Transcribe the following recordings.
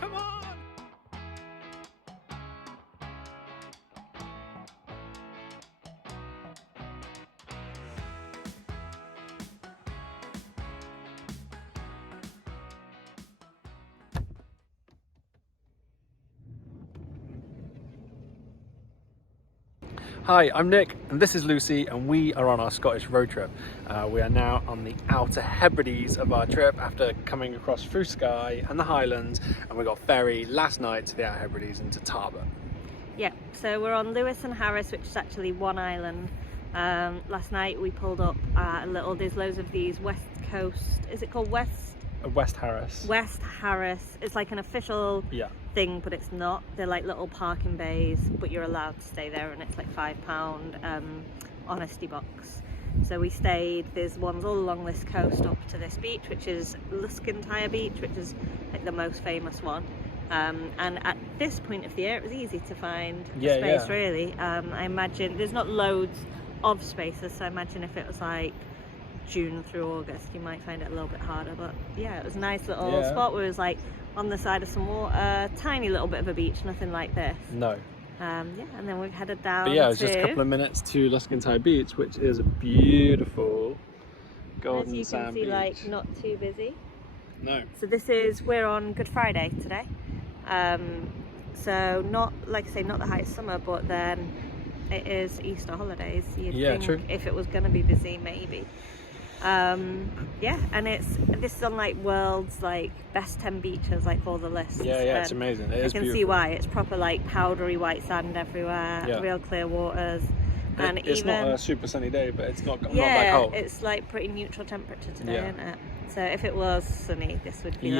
Come on! Hi, I'm Nick and this is Lucy and we are on our Scottish road trip. We are now on the Outer Hebrides of our trip after coming across through Skye and the Highlands, and we got ferry last night to the Outer Hebrides and to Tarbert. Yeah, so we're on Lewis and Harris, which is actually one island. Last night we pulled up there's loads of these West Coast, is it called West Harris? West Harris. It's like an official thing, but it's not. They're like little parking bays, but you're allowed to stay there, and it's like £5 honesty box. So we stayed, there's ones all along this coast up to this beach, which is Laxdale Beach, which is like the most famous one. And at this point of the year, it was easy to find space, really. I imagine there's not loads of spaces, so I imagine if it was like June through August, you might find it a little bit harder. But yeah, it was a nice little spot where it was like on the side of some water, tiny little bit of a beach, nothing like this. No. And then we've headed down. But yeah, it's just a couple of minutes to Laxdale Beach, which is a beautiful golden sand beach. As you can see, like not too busy. No. So we're on Good Friday today. So not, like I say, not the height of summer, but then it is Easter holidays. You'd think true. If it was going to be busy, maybe. And this is on like world's like best 10 beaches, like all the lists. Yeah, it's amazing. It is beautiful. See why. It's proper like powdery white sand everywhere, real clear waters. And it's not a super sunny day, but it's not that cold. It's like pretty neutral temperature today, isn't it? So if it was sunny, this would be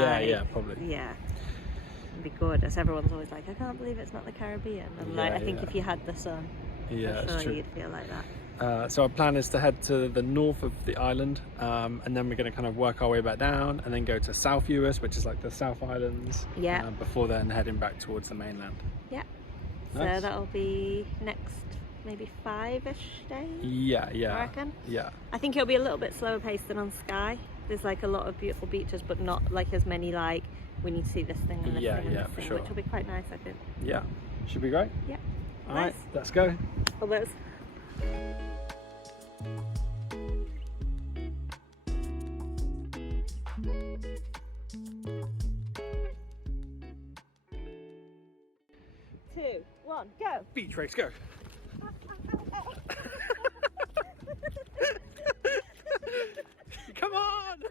probably. Yeah, it'd be good. As everyone's always like, I can't believe it's not the Caribbean. And I think if you had the sun, for sure you'd feel like that. So our plan is to head to the north of the island, and then we're going to kind of work our way back down and then go to South Uist, which is like the South Islands, before then heading back towards the mainland. Yeah. Nice. So that'll be next maybe 5-ish days? Yeah. I reckon. Yeah. I think it'll be a little bit slower paced than on Skye. There's like a lot of beautiful beaches, but not like as many like we need to see this thing and this thing and this thing, sure. which will be quite nice, I think. Yeah. Should be great. Yeah. All right, let's go. Well, Two, one, go! Beach race, go! Come on!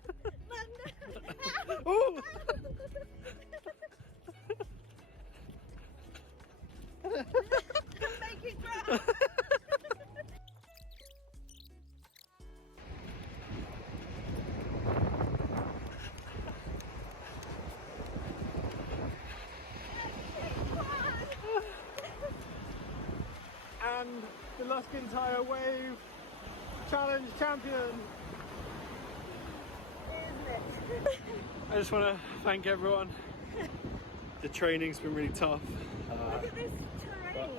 Oh! Make it drop! And the Laxdale Wave Challenge champion. Isn't it? I just want to thank everyone. The training's been really tough. Look at this terrain.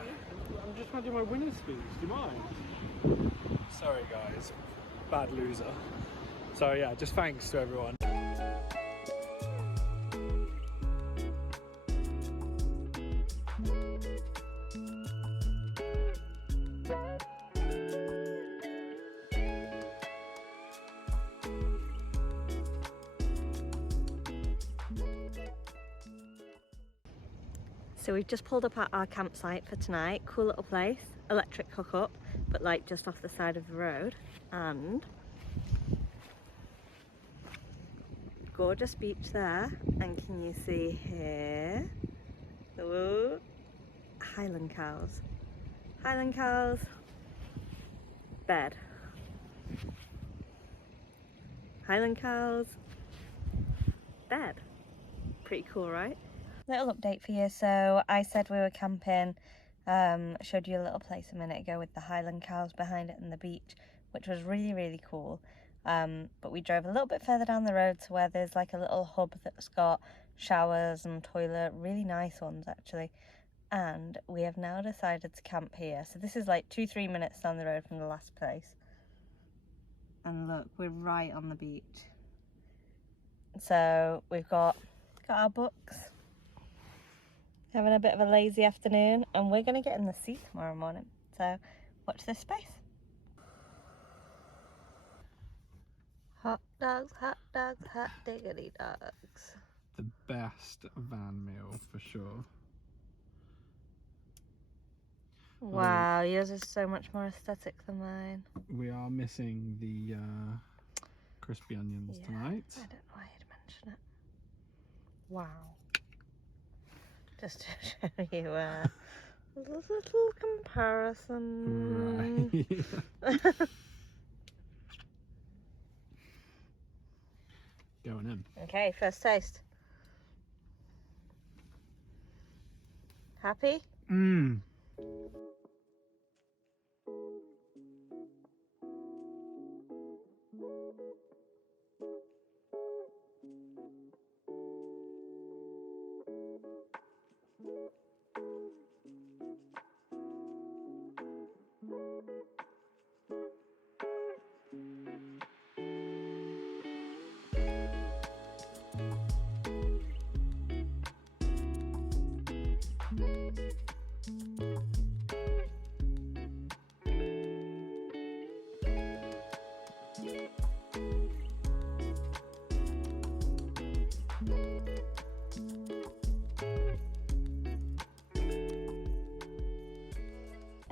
I'm just trying to do my winner's speech. Do you mind? Sorry guys, bad loser. So yeah, just thanks to everyone. So we've just pulled up at our campsite for tonight. Cool little place, electric hookup, but like just off the side of the road. And gorgeous beach there. And can you see here? Ooh, Highland cows. Highland cows. Bed. Highland cows. Bed. Pretty cool, right? Little update for you. So I said we were camping, showed you a little place a minute ago with the Highland cows behind it and the beach, which was really cool. But we drove a little bit further down the road to where there's like a little hub that's got showers and toilet, really nice ones actually. And we have now decided to camp here. So this is like 2-3 minutes down the road from the last place. And look, we're right on the beach. So we've got our books. having a bit of a lazy afternoon, and we're going to get in the sea tomorrow morning. So watch this space. Hot dogs, hot diggity dogs. The best van meal for sure. Wow, yours is so much more aesthetic than mine. We are missing the crispy onions tonight. I don't know why you'd mention it. Wow. Just to show you a little comparison. Right. Going in. Okay, first taste. Happy? Mmm.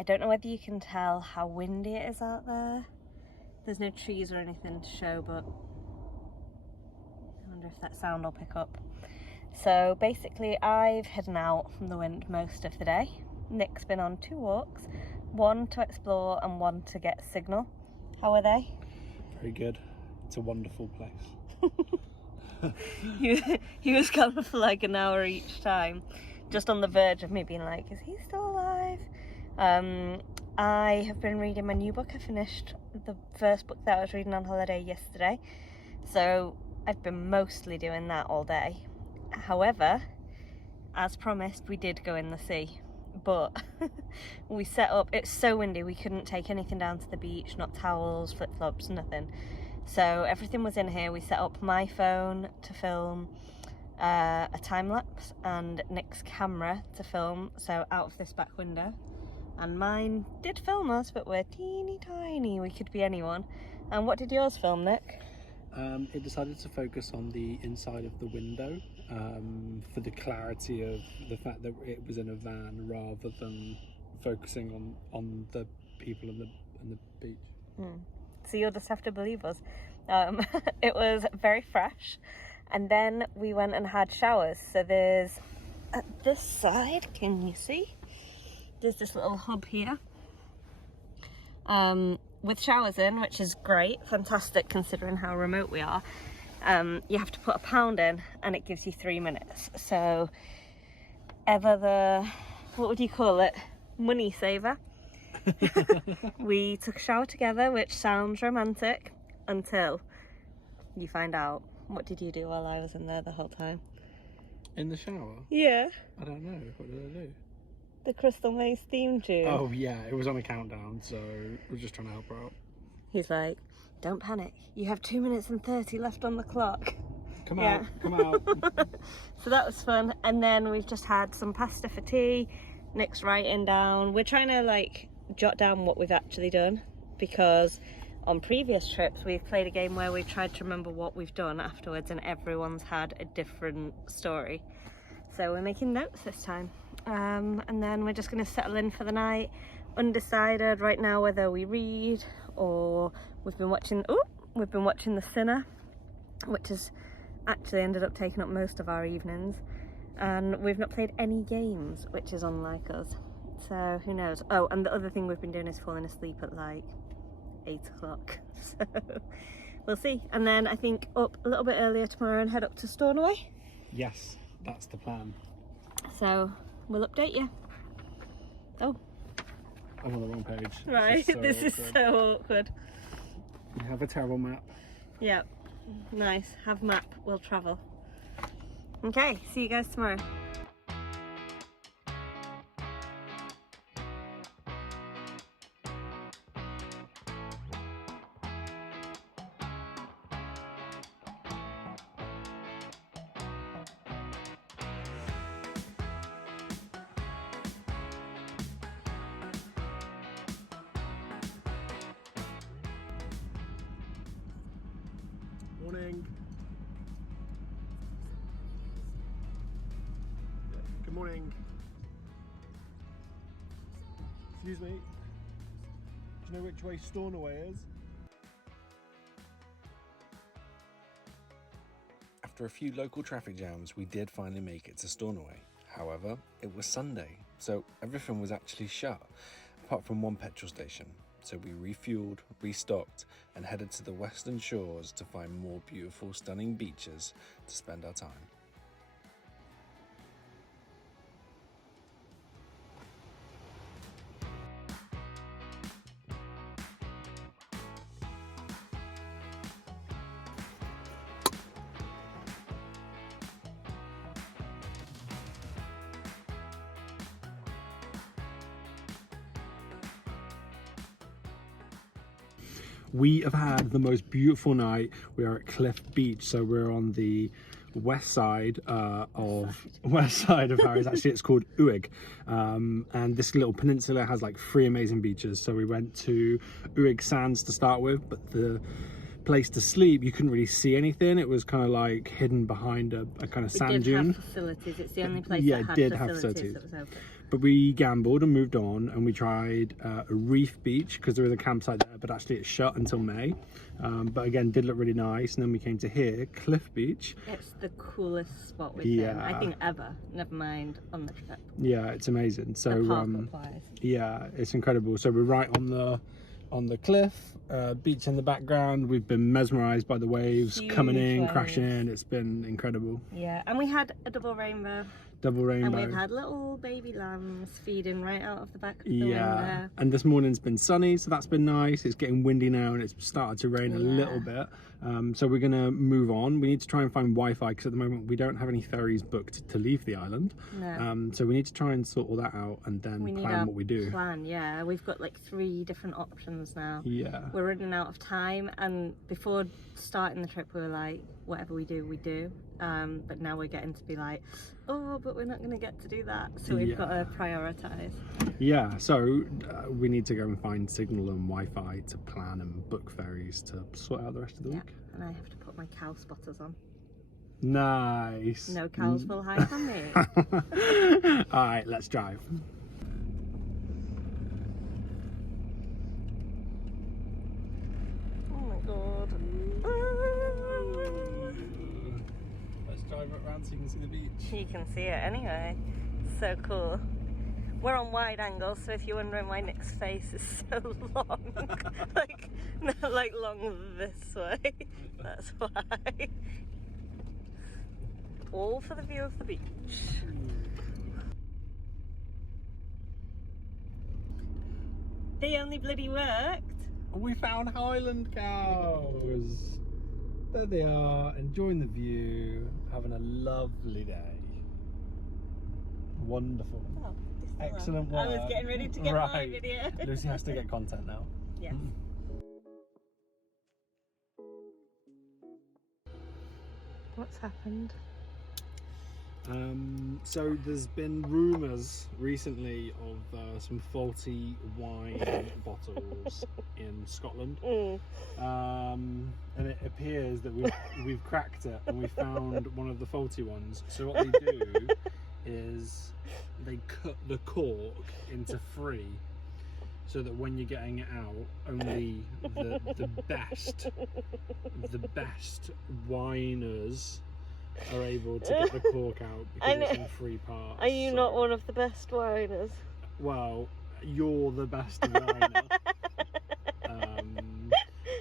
I don't know whether you can tell how windy it is out there. There's no trees or anything to show, but I wonder if that sound will pick up. So basically I've hidden out from the wind most of the day. Nick's been on 2 walks, one to explore and one to get signal. How are they? Very good. It's a wonderful place. he was gone for like an hour each time, just on the verge of me being like, is he still alive? I have been reading my new book. I finished the first book that I was reading on holiday yesterday, so I've been mostly doing that all day. However, as promised, we did go in the sea, but we set up, it's so windy we couldn't take anything down to the beach, not towels, flip-flops, nothing. So everything was in here. We set up my phone to film a time-lapse and Nick's camera to film, so out of this back window. And mine did film us, but we're teeny tiny, we could be anyone. And what did yours film, Nick? It decided to focus on the inside of the window for the clarity of the fact that it was in a van rather than focusing on the people and the beach. So you'll just have to believe us. It was very fresh, and then we went and had showers. So there's, at this side, can you see? There's this little hub here with showers in, which is great, fantastic considering how remote we are. You have to put £1 in and it gives you 3 minutes. So ever the, what would you call it, money saver. We took a shower together, which sounds romantic until you find out. What did you do while I was in there the whole time? In the shower? Yeah. I don't know. What did I do? The Crystal Maze theme tune. Oh yeah, it was on a countdown, so I was just trying to help her out. He's like, don't panic. You have 2 minutes and 30 left on the clock. Come out, come out. So that was fun. And then we've just had some pasta for tea. Nick's writing down. We're trying to like jot down what we've actually done, because on previous trips we've played a game where we've tried to remember what we've done afterwards, and everyone's had a different story. So we're making notes this time. And then we're just going to settle in for the night. Undecided right now whether we read or we've been watching The Sinner, which has actually ended up taking up most of our evenings, and we've not played any games, which is unlike us, so who knows. Oh, and the other thing we've been doing is falling asleep at like 8 o'clock, so we'll see. And then I think up a little bit earlier tomorrow and head up to Stornoway. Yes, that's the plan. So we'll update you. Oh, I'm on the wrong page. right, this is so awkward. We have a terrible map. Yep, nice, have map, we'll travel. Okay, see you guys tomorrow. Morning. Good morning. Excuse me. Do you know which way Stornoway is? After a few local traffic jams, we did finally make it to Stornoway. However, it was Sunday, so everything was actually shut, apart from one petrol station. So we refueled, restocked, and headed to the western shores to find more beautiful, stunning beaches to spend our time. We have had the most beautiful night. We are at Cliff Beach, so we're on the west side of Ferries. Actually, it's called Uig, and this little peninsula has like 3 amazing beaches. So we went to Uig Sands to start with, but the place to sleep, you couldn't really see anything. It was kind of like hidden behind a kind of sand dune. It did have facilities. It's the only place Yeah, that it did had have facilities that was open. But we gambled and moved on, and we tried a reef beach because there was a campsite there, but actually it's shut until May. But again, did look really nice. And then we came to here, Cliff Beach. It's the coolest spot we've been, I think, ever. Never mind on the trip. Yeah, it's amazing. So Park-wise. yeah, it's incredible. So we're right on the cliff, beach in the background. We've been mesmerized by the waves coming in, waves. crashing in. It's been incredible. Yeah, and we had a double rainbow. Double rainbow. And we've had little baby lambs feeding right out of the back of the window. And this morning's been sunny, so that's been nice. It's getting windy now and it's started to rain a little bit. So we're gonna move on. We need to try and find Wi-Fi because at the moment we don't have any ferries booked to leave the island. No. So we need to try and sort all that out and then plan what we do. Yeah. We've got like 3 different options now. Yeah. We're running out of time, and before starting the trip we were like, whatever we do, we do. But now we're getting to be like, oh, but we're not going to get to do that. So we've got to prioritise. Yeah, so we need to go and find signal and Wi-Fi to plan and book ferries to sort out the rest of the week. And I have to put my cow spotters on. Nice. No cows will hide from me. Alright, let's drive. Oh my god. Let's drive it around so you can see the beach. You can see it anyway. So cool. We're on wide angle, so if you're wondering why Nick's face is so long, like, not like long this way, that's why. All for the view of the beach. They only bloody worked. We found Highland cows. There they are, enjoying the view, having a lovely day. Wonderful. Oh, excellent work. I was getting ready to get my video. Lucy has to get content now. Yes. What's happened? So there's been rumours recently of some faulty wine bottles in Scotland, and it appears that we've cracked it and we found one of the faulty ones. So what they do is they cut the cork into 3, so that when you're getting it out, only the best winers are able to get the cork out because it's in 3 parts. Are you not one of the best winers? Well, you're the best winer.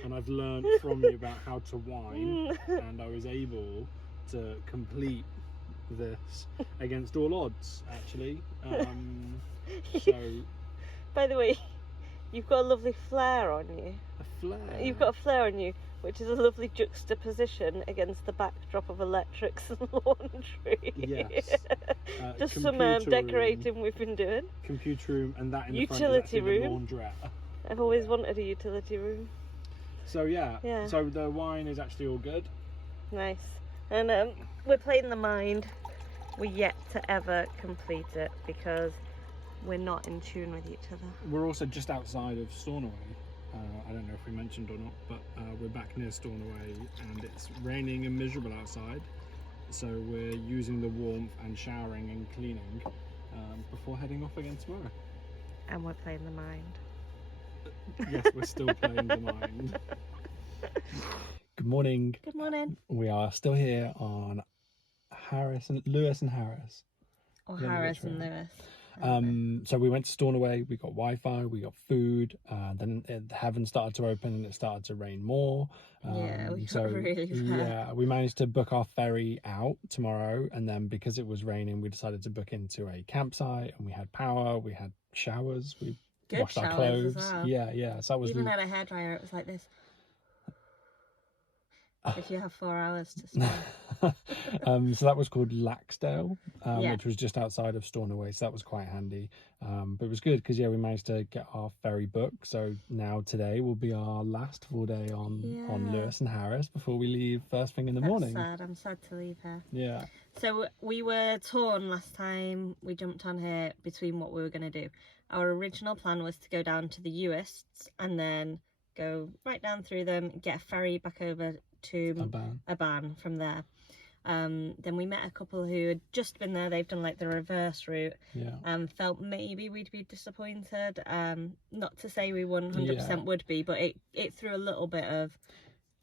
And I've learned from you about how to wine, and I was able to complete this against all odds, actually. So, by the way, you've got a lovely flare on you. A flare? You've got a flare on you, which is a lovely juxtaposition against the backdrop of electrics and laundry. Yes. Just some decorating we've been doing. Computer room, and that in the utility front is room. The laundrette. I've always wanted a utility room. So yeah. So the wine is actually all good. Nice. And we're playing the mind. We're yet to ever complete it because we're not in tune with each other. We're also just outside of Stornoway. I don't know if we mentioned or not, but we're back near Stornoway and it's raining and miserable outside. So we're using the warmth and showering and cleaning before heading off again tomorrow. And we're playing the mind. Yes, we're still playing the mind. Good morning. Good morning. We are still here on Lewis and Harris. Or Harris and Lewis. So we went to Stornoway, we got Wi-Fi, we got food, then heaven started to open and it started to rain more. Yeah, we got really bad. Yeah, we managed to book our ferry out tomorrow, and then because it was raining, we decided to book into a campsite, and we had power, we had showers, we washed our clothes. As well. Yeah, so that was even had a hairdryer, it was like this. If you have 4 hours to spare. So that was called Laxdale, Yeah. which was just outside of Stornoway, so that was quite handy. But it was good because we managed to get our ferry booked. So now today will be our last full day on Lewis and Harris before we leave first thing in the morning. Sad. I'm sad to leave her. Yeah. So we were torn last time we jumped on here between what we were going to do. Our original plan was to go down to the Uists and then go right down through them, get a ferry back over to Aban from there. Then we met a couple who had just been there. They've done like the reverse route. Yeah. Felt maybe we'd be disappointed. Not to say we 100% would be, but it threw a little bit of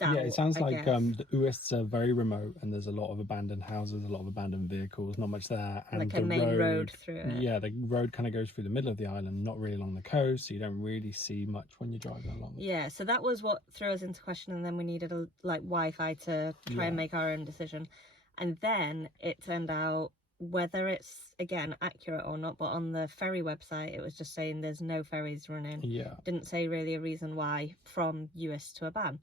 doubt. Yeah, it sounds like the Uists are very remote and there's a lot of abandoned houses, a lot of abandoned vehicles, not much there. And like a main road through it. Yeah, the road kind of goes through the middle of the island, not really along the coast, so you don't really see much when you're driving along. Yeah, so that was what threw us into question, and then we needed like Wi-Fi to try and make our own decision. And then it turned out, whether it's again accurate or not, but on the ferry website it was just saying there's no ferries running. Yeah. Didn't say really a reason why from Uist to Aban.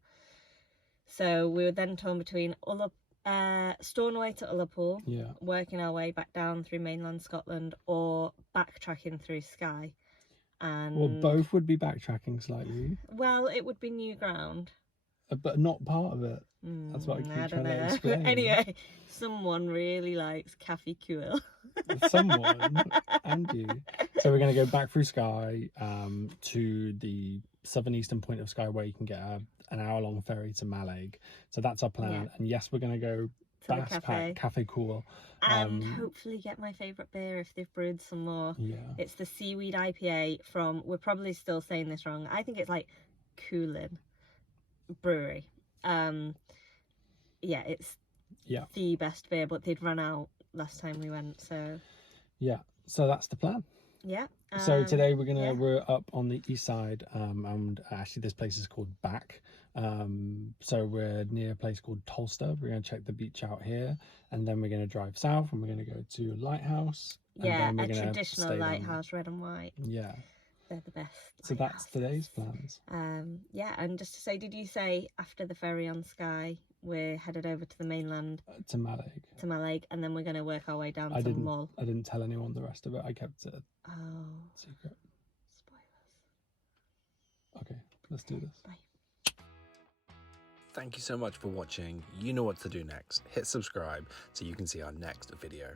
So we were then torn between Stornoway to Ullapool, working our way back down through mainland Scotland, or backtracking through Skye. And well, both would be backtracking slightly. Well, it would be new ground. But not part of it. That's what I keep trying to explain. Anyway, someone really likes Cafe Cool. Someone and you. So we're going to go back through Skye to the southern-eastern point of Skye, where you can get an hour-long ferry to Mallaig. So that's our plan. And yes, we're going to go to Cafe Cool. And hopefully get my favourite beer if they've brewed some more. Yeah. It's the Seaweed IPA from, we're probably still saying this wrong, I think it's like Coolin Brewery. Yeah, it's the best beer, but they'd run out last time we went, so so that's the plan. So today we're up on the east side, and actually this place is called Back. So we're near a place called Tolster. We're going to check the beach out here, and then we're going to drive south and we're going to go to Lighthouse. And then a traditional lighthouse, red and white. Yeah, they're the best. So that's today's plans. And just to say, did you say after the ferry on Skye we're headed over to the mainland? To Mallaig, and then we're going to work our way down to Mull. I didn't tell anyone the rest of it. I kept it secret. Spoilers. Okay, let's do this. Bye. Thank you so much for watching. You know what to do next. Hit subscribe so you can see our next video.